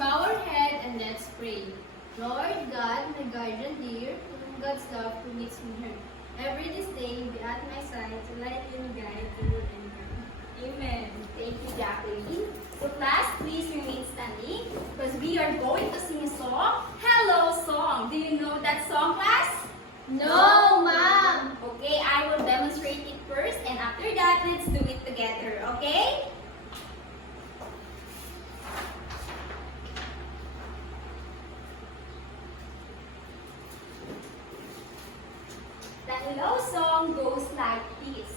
bow our head and let's pray. Lord God, my guardian dear, whom God's love permits me here. Every this day, be at my side to light and guide through and through. Amen. Thank you, Jacqueline. So class, please remain standing because we are going to sing a song. Hello song. Do you know that song, class? No, Ma'am. Okay, I will demonstrate it first and after that, let's do it together, okay? The hello song goes like this.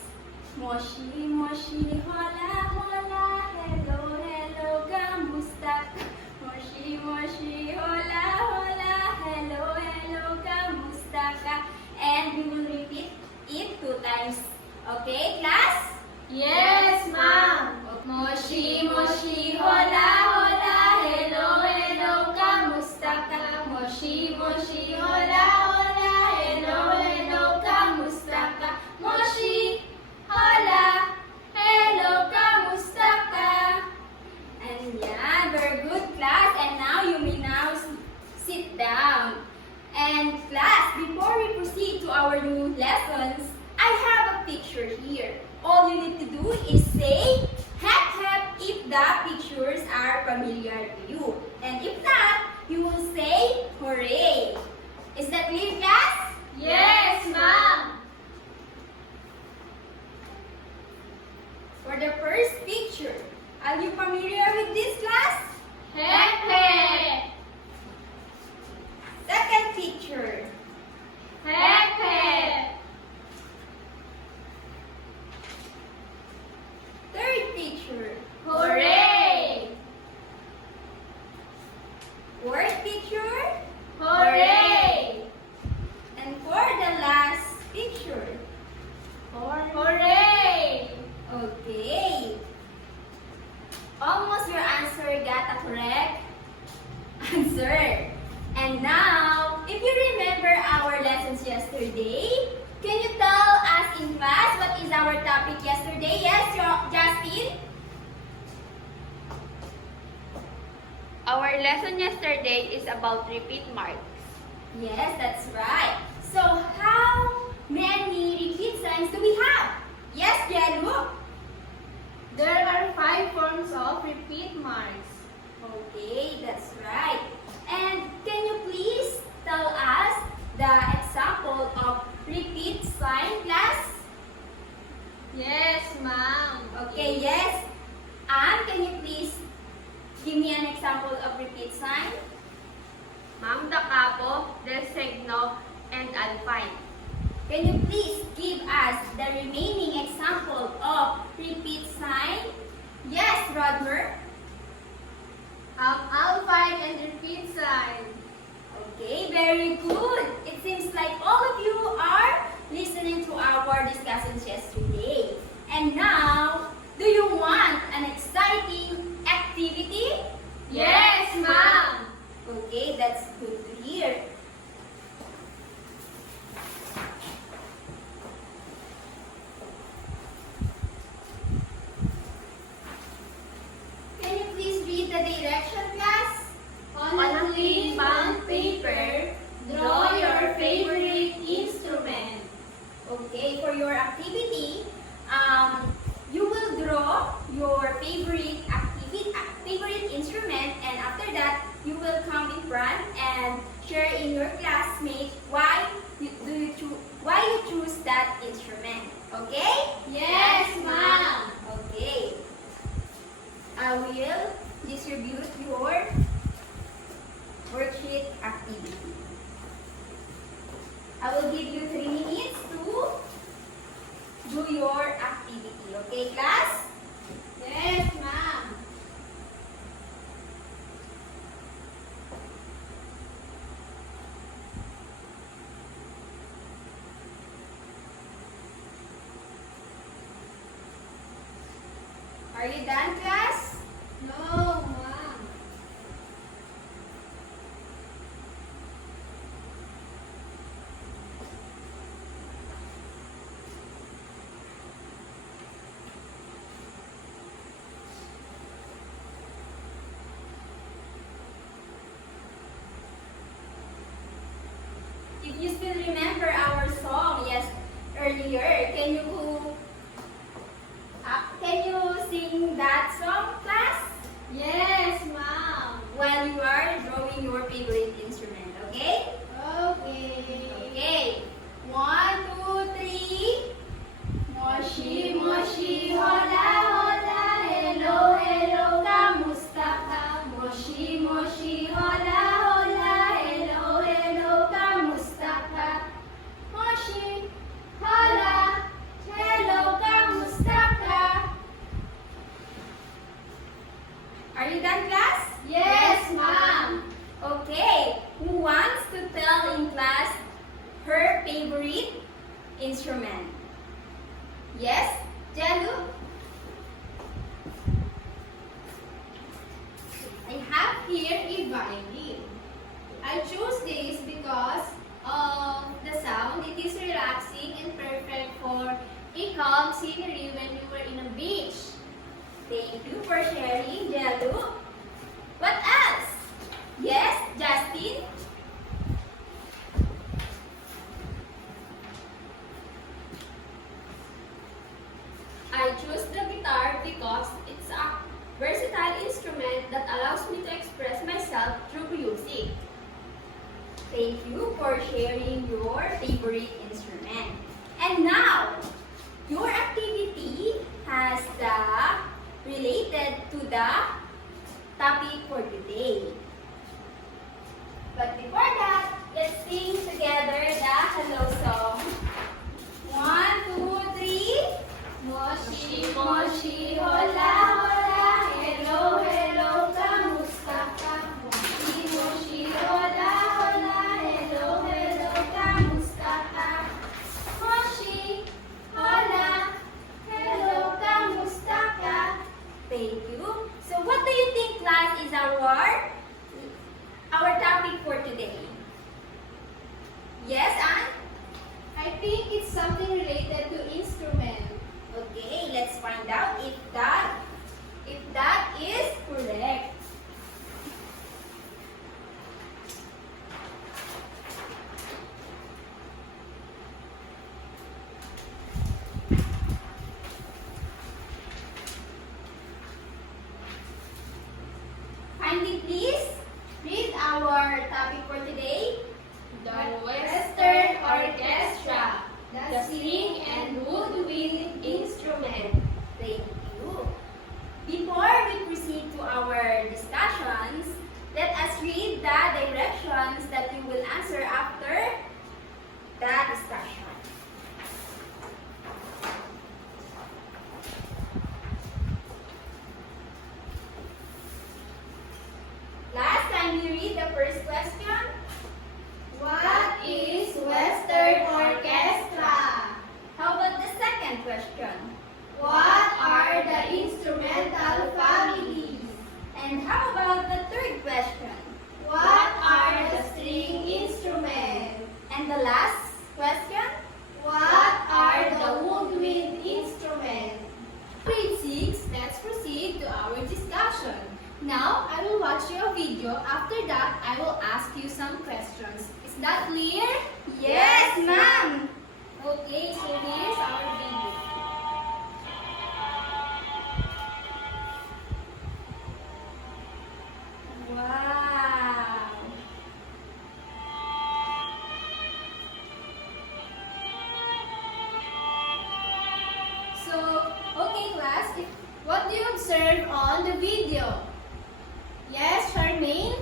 Moshi, moshi, hola, hola, hello, hello, kamusta ka? Moshi, moshi, hola, hola, hello, hello, kamusta ka? And we will repeat it 2 times. Okay, class? Yes, Ma'am. Moshi, moshi, hola, hola, hello, hello, kamusta ka? Moshi, moshi, hola, hola, hello, hello, kamusta ka? Moshi, hola, hello, kamusta ka? And yeah, very good, class. And now you may now sit down. And class, before we proceed to our new lessons, I have a picture here. All you need to do is say hep hep if the pictures are familiar to you. And if not, you will say hooray. Is that clear, class? Yes, Ma'am. For the first picture, are you familiar with this, class? Hepe. Second picture. Hepe. Third picture. Hooray. Fourth picture. Hooray. And for the last picture. Hooray. Okay. Almost your answer got a correct answer. And now, if you remember our lessons yesterday, can you tell us in class what is our topic yesterday? Yes, Justin? Our lesson yesterday is about repeat marks. Yes, that's right. So, how many repeat signs do we have? Yes, Jelu? There are 5 forms of repeat marks. Okay, that's right. And can you please tell us the example of repeat sign, class? Yes, Ma'am. Okay, yes. And can you please give me an example of repeat sign? Ma'am, da capo, del signo, and alpine. Can you please give us the remaining example of repeat sign? Yes, Rodmer. Alpine and repeat sign. Okay, very good. It seems like all of you are listening to our discussions yesterday. And now, do you want an exciting activity? Yes, Ma'am. Okay, that's good to hear. Can you please read the direction, class? On a clean bond paper, draw your favorite instrument. Okay, for your activity, you will draw your favorite instrument, and after that, you will come in front and share in your classmates why you choose that instrument. Okay? Yes, Ma'am. Okay. I will distribute your worksheet activity. I will give you 3 minutes to do your activity. Okay, class? Yes, Ma'am. Are you done, class? No, Ma'am. you still remember our song, yes, earlier. Can you sing that song, class? Yes, ma'am. While you are drawing your favorite instrument, okay? Okay. Okay. 1, 2, 3. Moshi, moshi, hola, hola, hello, hello, kamusta ka? Moshi, moshi, hola, hola, hello, hello, kamusta ka? Moshi, hola, hello, kamusta ka? Are you done, class? Yes, ma'am. Okay. Who wants to tell in class her favorite instrument? Yes, Jalu? I have here a violin. I chose this because of the sound. It is relaxing and perfect for a calm scenery when you were in a beach. Thank you for sharing, Jalu. What else? Yes, Justin? I choose the guitar because it's a versatile instrument that allows me to express myself through music. Thank you for sharing your favorite instrument. And now, your activity has related to the topic for today. But before that, let's sing together the hello song. 1, 2, 3. Moshi, Moshi, hola, hola, hello, hello, kamusta ka? Moshi, moshi, hola, hola, hello, hello, kamusta ka? Moshi, hola, hello, kamusta ka? Thank you. So what do you think, class, is our topic for today? Yes, Anne? I think it's something related to instrument. Okay, let's find out if that is correct. Kindly please read our topic for today. The Western Orchestra, the string and woodwind instrument. Thank you. Before we proceed to our discussions, let us read the directions that we will answer after the discussion. Last time we read the first question. What is Western Orchestra? How about the second question? What are the instrumental families? And how about the third question? What are the string instruments? And the last question? What are the woodwind instruments? Grade 6. Let's proceed to our discussion. Now, I will watch your video. After that, I will ask you some questions. Is that clear? Yes, ma'am. Okay, so here's our video. Wow. So, okay class, what do you observe on the video? Yes, Charmaine?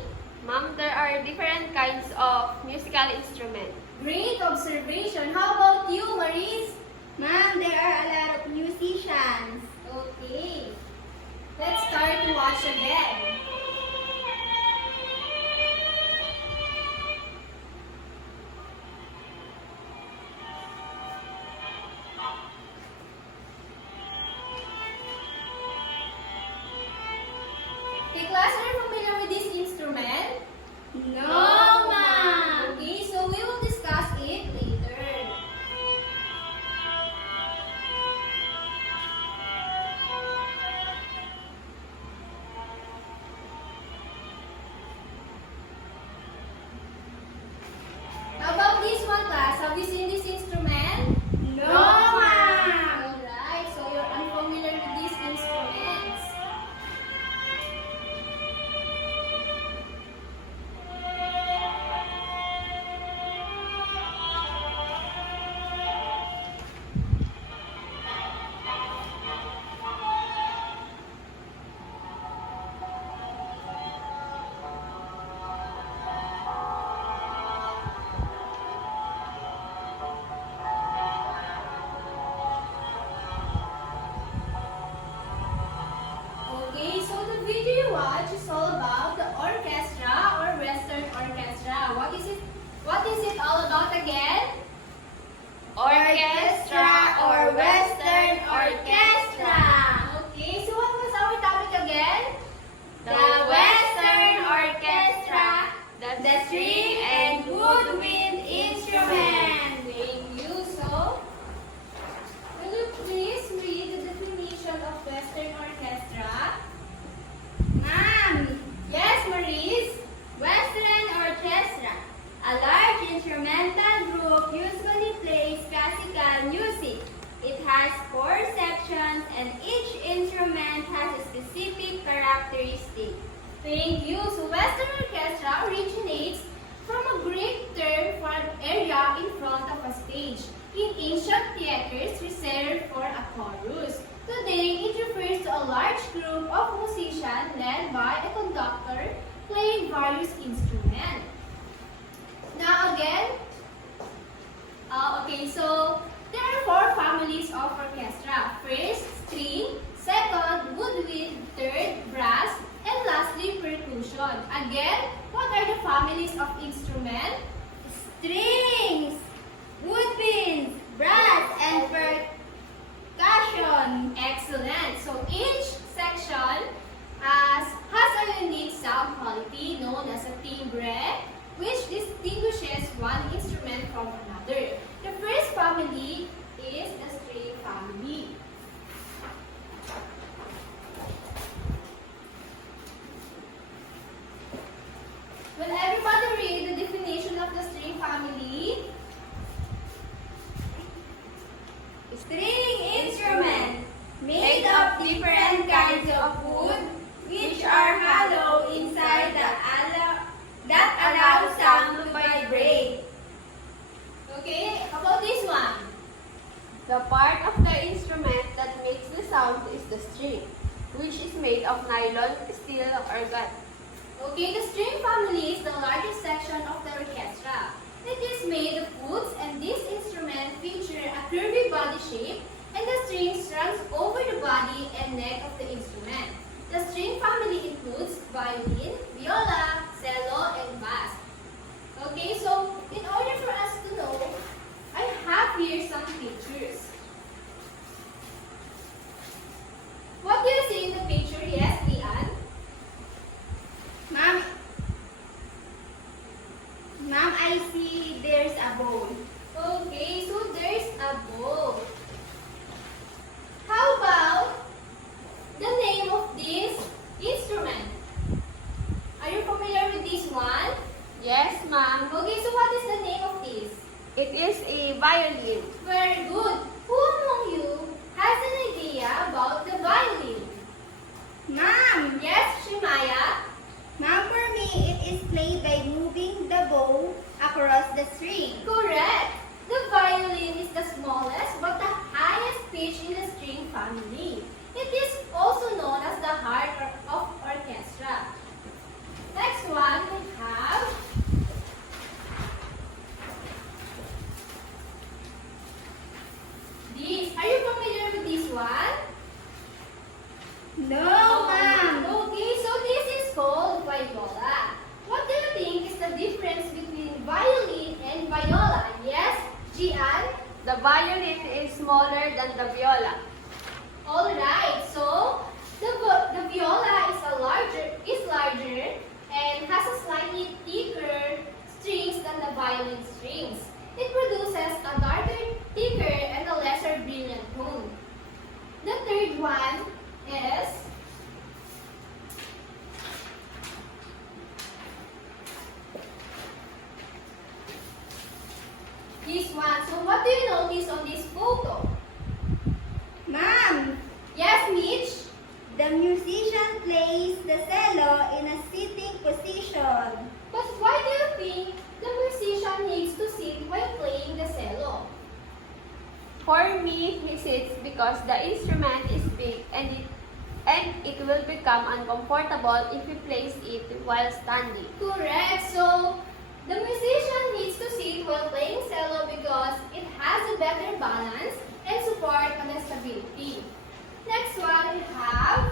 Ma'am, there are different kinds of musical instruments. Great observation. How about you, Maurice? Ma'am, there are a lot of musicians. Okay. Let's start to watch again. Okay, class, are you familiar with this instrument? No, ma'am. Okay, so we will discuss it later. How about this one, about again? Orchestra or Western orchestra. Okay, so what was our topic again? The Western orchestra, the string and woodwind instrument. Thank you. So, will you please read the definition of Western orchestra? Ma'am, Yes, Maurice. Western orchestra, a large instrumental group usually plays classical music. It has 4 sections and each instrument has a specific characteristic. Thank you. So, Western orchestra originates from a Greek term for an area in front of a stage in ancient theaters reserved for a chorus. Today, it refers to a large group of musicians led by a conductor playing various instruments. Now again, okay, so there are 4 families of orchestra. First, string. Second, woodwind. Third, brass. And lastly, percussion. Again, what are the families of instruments? Strings, woodwinds, brass, and percussion. Excellent. So each section has a unique sound quality known as a timbre, which distinguishes one instrument from another. The first family is the string family. Will everybody read the definition of the string family? String instrument made of different kinds of wood which are hollow inside that allow sound to vibrate. Okay, how about this one? The part of the instrument that makes the sound is the string, which is made of nylon, steel, or gut. Okay, the string family is the largest section of the orchestra. It is made of woods and this instrument features a curvy body shape and the strings runs over the body and neck of the instrument. The string family includes violin, viola, cello, and bass. Okay, so in order for us to know, I have here some pictures. What do you see in the picture? Yes, Lian? Ma'am, I see there's a bowl. Okay, so there's a bowl. How about the name of this instrument? Are you familiar with this one? Yes, ma'am. Okay, so what is the name of this? It is a violin. Very good. Who among you has an idea about the violin? Ma'am, Yes, Shimaya? ma'am, for me, it is played by moving the bow across the string. Correct. The violin is the smallest but the highest pitch in the string family. It is also known as the heart of orchestra. Next one we have this. Are you familiar with this one? No, ma'am. Okay, so this is called viola. What do you think is the difference between violin and viola? Yes, Gian? The violin is smaller than the viola. Alright, so the viola is larger and has a slightly thicker strings than the violin strings. It produces a darker, thicker, and a lesser brilliant tone. The third one is this one. So what do you notice on this photo? Ma'am, Yes, Mitch? the musician plays the cello in a sitting position. But why do you think the musician needs to sit while playing the cello? For me, he sits because the instrument is big and it will become uncomfortable if he plays it while standing. Correct. So, the musician needs to sit while playing cello because it has a better balance and support on the stability. Next one we have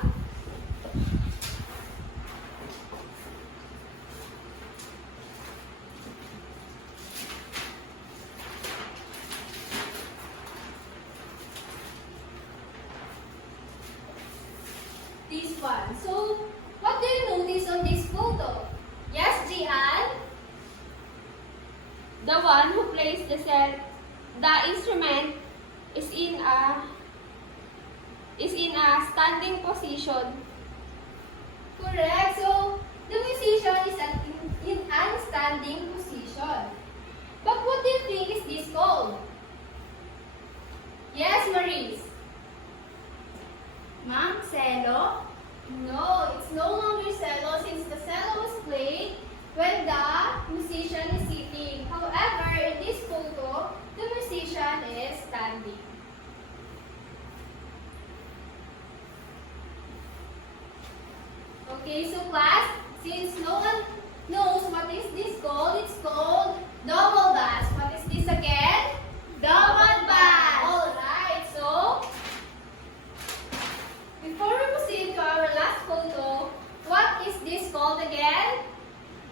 itself, the instrument is in a standing position. Correct. So, the musician is in a standing position. But what do you think is this called? Yes, Maurice. Ma'am, cello? No, it's no longer cello since the cello was played when the musician is sitting. However, in this photo, the musician is standing. Okay, so class, since no one knows what is this called, it's called double bass. What is this again? Double bass. Alright, so before we proceed to our last photo, what is this called again?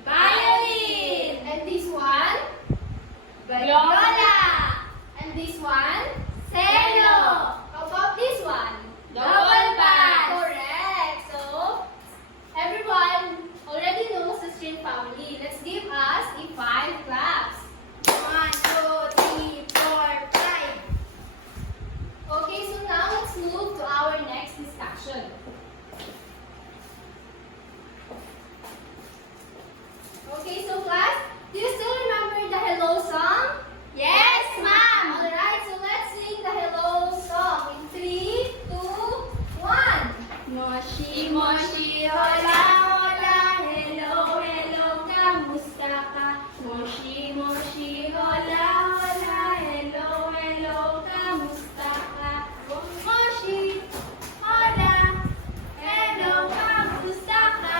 Violin. And this one? Viola. And this one? Cello. How about this one? Double bass. Correct. So, everyone already knows the string family. Let's give us a 5 claps. 1, 2, 3, 4, 5. Okay, so now let's move to our next discussion. Okay, so class, do you still remember the hello song? Yes, ma'am. Alright, so let's sing the hello song in 3, 2, 1. Moshi, moshi, hola, hola, hello, hello, kamusta ka? Moshi, moshi, hola, hola, hello, hello, kamusta ka? Moshi, hola, hello, kamusta ka?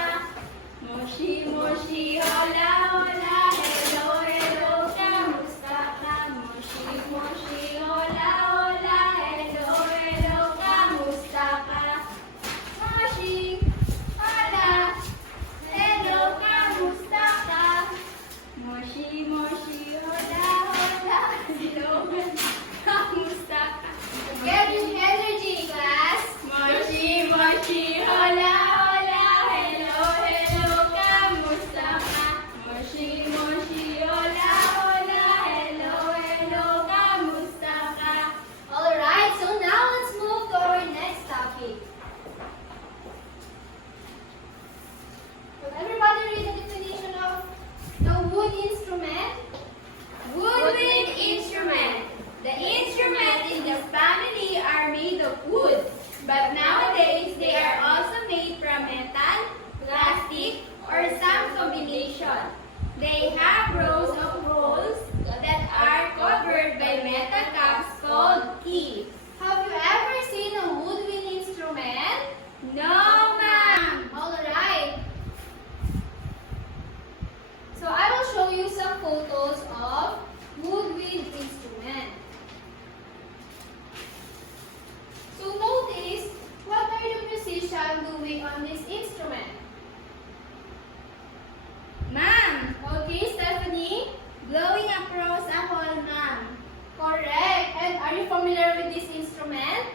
Moshi, moshi, hola, hola, hello, hello, kamusta ka? Moshi, moshi, hola, hola, hello, hello, kamusta ka? Moshi, hola, hello, kamusta ka? Moshi, moshi, hola, hola, hello, kamusta ka? Get in energy, class. Moshi, moshi, hola, hola, hello, hello, kamusta ka? Moshi, moshi, hola, hola, hello, hello, kamusta ka? Alright, so now let's move to our next topic. Will everybody read the definition of the wood instrument? Woodwind instrument. The instruments in the family are made of wood, but nowadays they are also made from metal, plastic, or some combination. They have rows of holes that are covered by metal caps called keys. Have you ever seen a woodwind instrument? No, ma'am. Alright. So I will show you some photos of woodwind instrument. So notice, what are the musicians doing on this instrument? Ma'am, Okay, Stephanie? blowing across a hole, ma'am. Correct. And are you familiar with this instrument?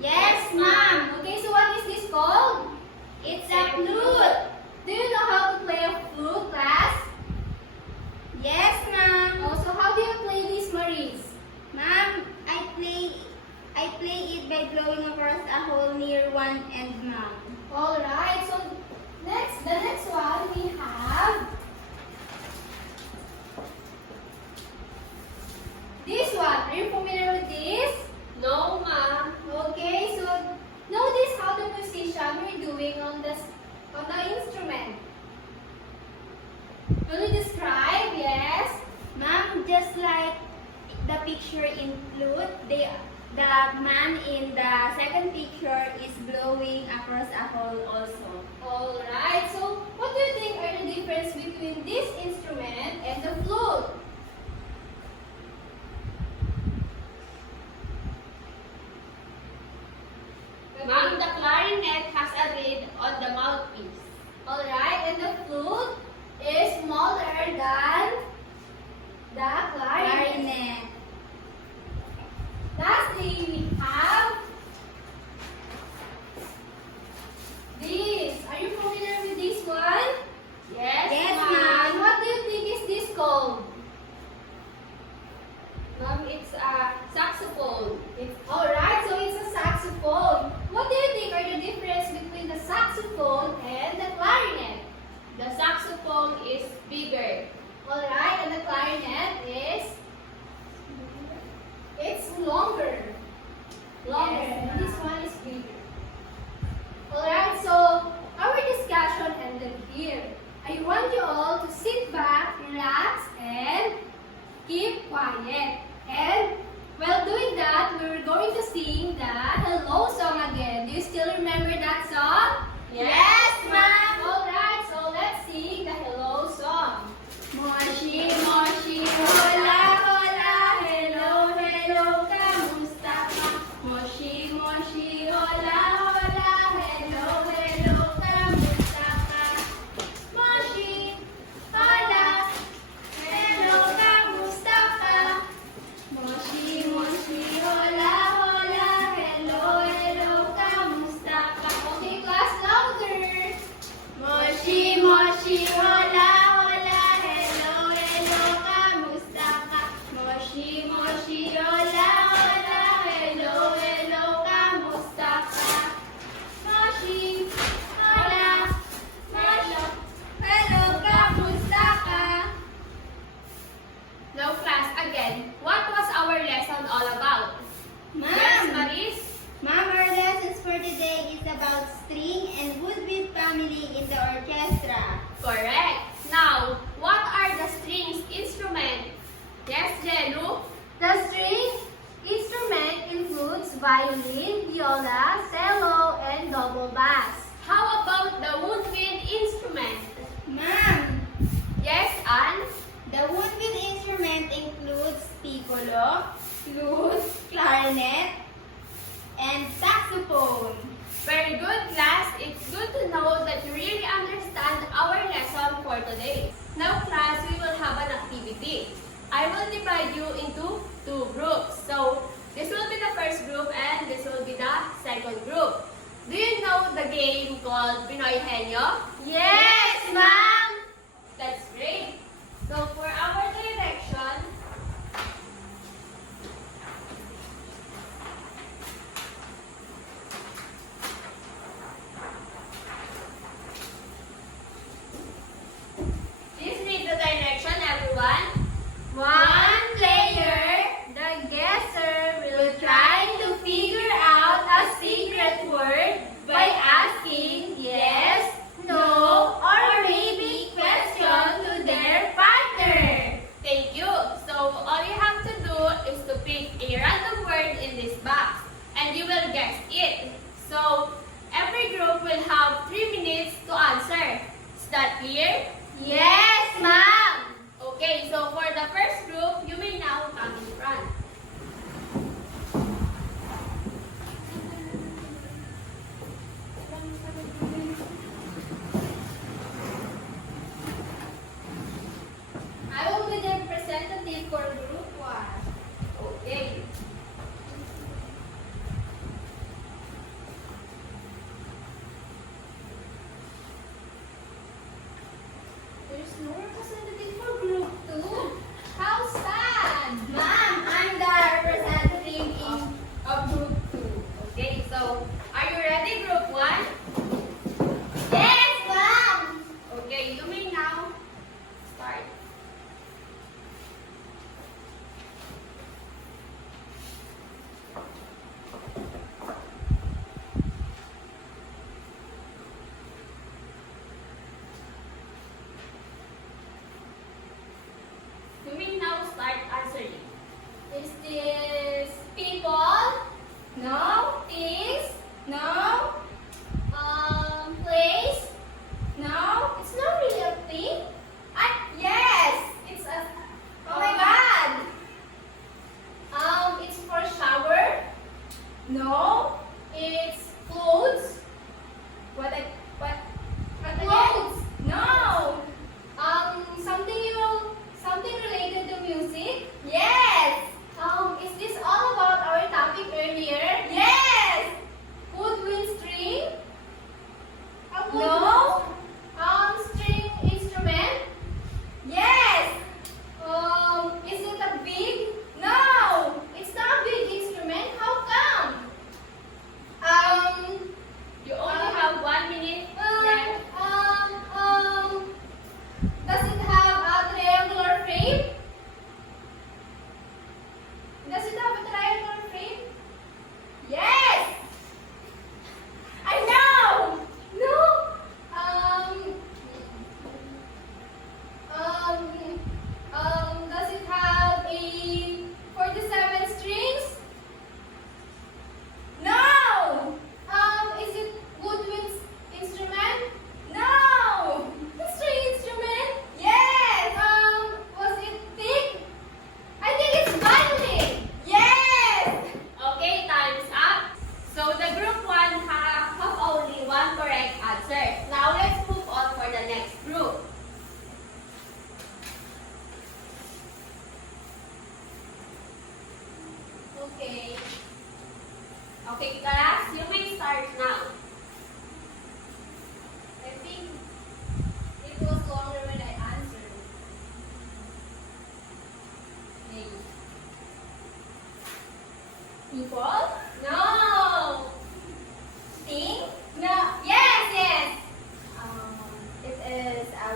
Yes, ma'am. Okay, so what is this called? It's a flute. Do you know how to play a flute, class? Yes, ma'am. Also, how do you play this, Maurice? Ma'am, I play it by blowing across a hole near one end, ma'am. Alright, so the next one we have this one. Are you familiar with this? No, ma'am. Okay, so notice how the musician are doing on the instrument. Will you describe? Yes. Ma'am, just like the picture in flute, the man in the second picture is blowing across a hole also. Alright, so what do you think are the difference between this instrument and the flute? Ma'am, the clarinet has a reed on the mouthpiece. Alright, and the flute is smaller than the clarinet. Lastly, we have this. Are you familiar Alright, and the clarinet is, it's longer. Longer. Yes, And this one is bigger. Alright, so our discussion ended here. I want you all to sit back, relax, and keep quiet. And while doing that, we're going to sing the hello song again. Do you still remember that song? Yes, ma'am. Alright, so let's sing the hello song. Moshi, moshi, hola, hola, hello, hello, kamusta ka? Moshi, moshi, hola, hola, hello, hello, kamusta ka? Moshi, hola, hello, kamusta ka? Moshi, moshi, hola, hola, hello, hello, kamusta ka? Okay, class, louder. Moshi, moshi, hola, hola, hello, hello, kamusta ka? Moshi, moshi, hola, hola, hello, hello, kamusta ka? Moshi, hola, hello, hello, kamusta ka? Now class, again, what was our lesson all about? Yes, Maris? Ma'am, our lessons for today is about string and woodwind family in the orchestra. Correct. Now, what are the strings instrument? Yes, Jelu? The string instrument includes violin, viola, cello, and double bass. How about the woodwind instrument? Ma'am, Yes, Anne? the woodwind instrument includes piccolo, flute, clarinet, and saxophone. Very good, class. It's good to know that you really understand our lesson for today. Now, class, we will have an activity. I will divide you into two groups. So, this will be the first group and this will be the second group. Do you know the game called Pinoy Henyo? Yes, ma'am! That's great. So, for our direction, please read the direction, everyone. One player, the guesser, will try to figure out a secret word by asking yes, no, or maybe question to their partner. Thank you. So, all you have to do is to pick a random word in this box and you will guess it. So, every group will have 3 minutes to answer. Is that clear? Yes, ma'am! Okay, so for the first group, you may now come in front. I will be the representative for Group 1. Okay. There's no representative for Group 2. How sad! Ma'am, I'm the representative Of group 2. Okay, so are you ready, group 1? Yes, ma'am! Okay, you may now start.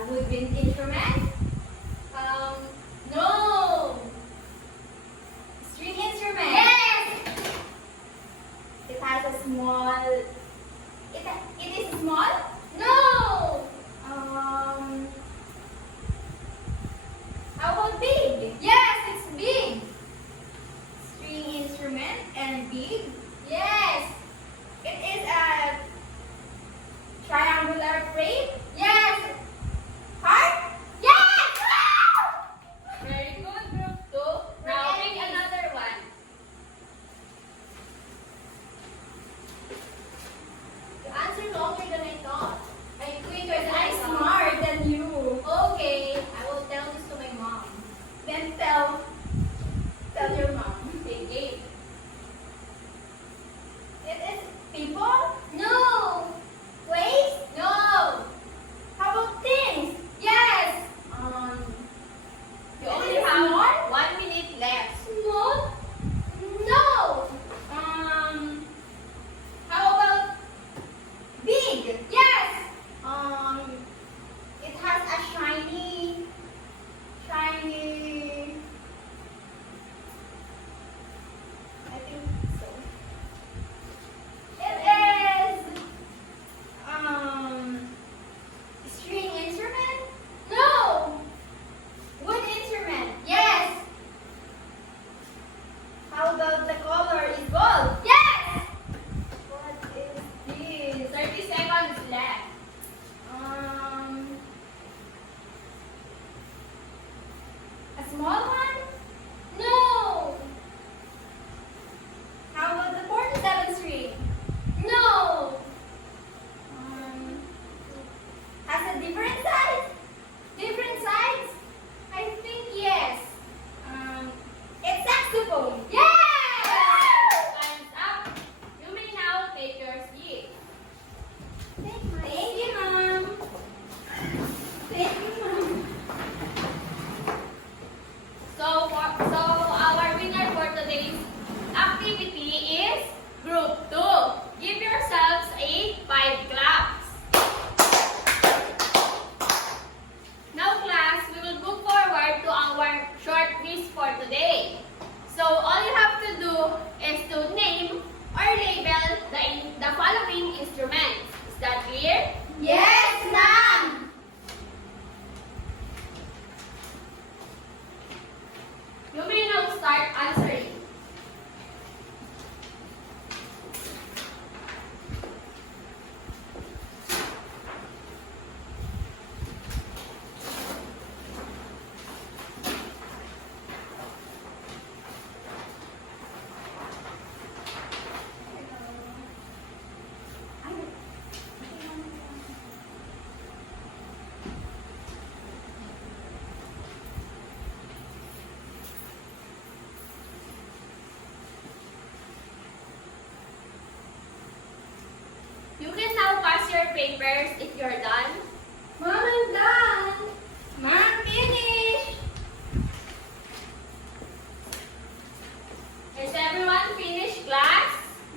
woodwind instrument? No. String instrument? Yes. It has a small... It is small? No. How about big? Yes, it's big. String instrument and big? Yes. It is a triangular frame? Yes. Heart? Yes. Very good, group 2. Now pick another one. You answered longer than I thought. I'm quicker than I I'm thought. smarter than you. Okay, I will tell this to my mom. Then tell your mom. Take it. It is people? No. Place? No. How about things? Yes. You It only is have small? 1 minute left. Small. No. How about big? Yes. It has a shiny. I think so. It is string instrument? No. Wood instrument? Yes. How about the color is gold? Yes. What is this? 30 seconds left. A small one? No. How about the 47 string? No. Has a different size? Different sides? I think yes. It's saxophone. Yes. Time's up. You may now take your seat. Thank you, Mom. Thank you, Mom. So our winner for today's activity is Group 2. Give yourselves a 5 claps. Now class, we will move forward to our short quiz for today. So all you have to do is to name or label the following instruments. Is that clear? Yes, ma'am. You may now start answering. You can now pass your papers if you're done. Mom, I'm done. Mom, finish. Is everyone finished, class?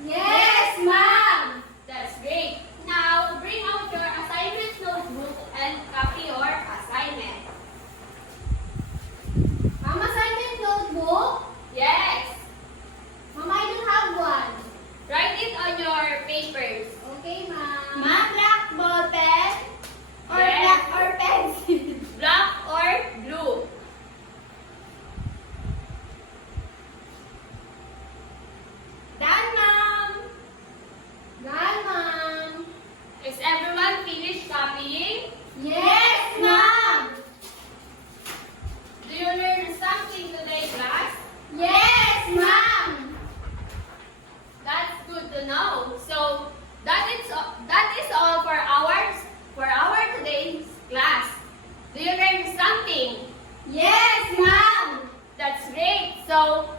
Yes, ma'am. That's great. Now, bring out your assignment notebook and copy your assignment. Mom, assignment notebook? Yes. Mom, I don't have one. Write it on your papers. Okay, ma'am. Mom, black ball pen? Or Yes. black or pencil? Black or blue? Done, Mom. Done, ma'am. Is everyone finished copying? Yes, ma'am. Do you learn something today, class? Yes, ma'am. That's good to know. So that is all for our today's class. Do you learn something? Yes, ma'am. That's great. So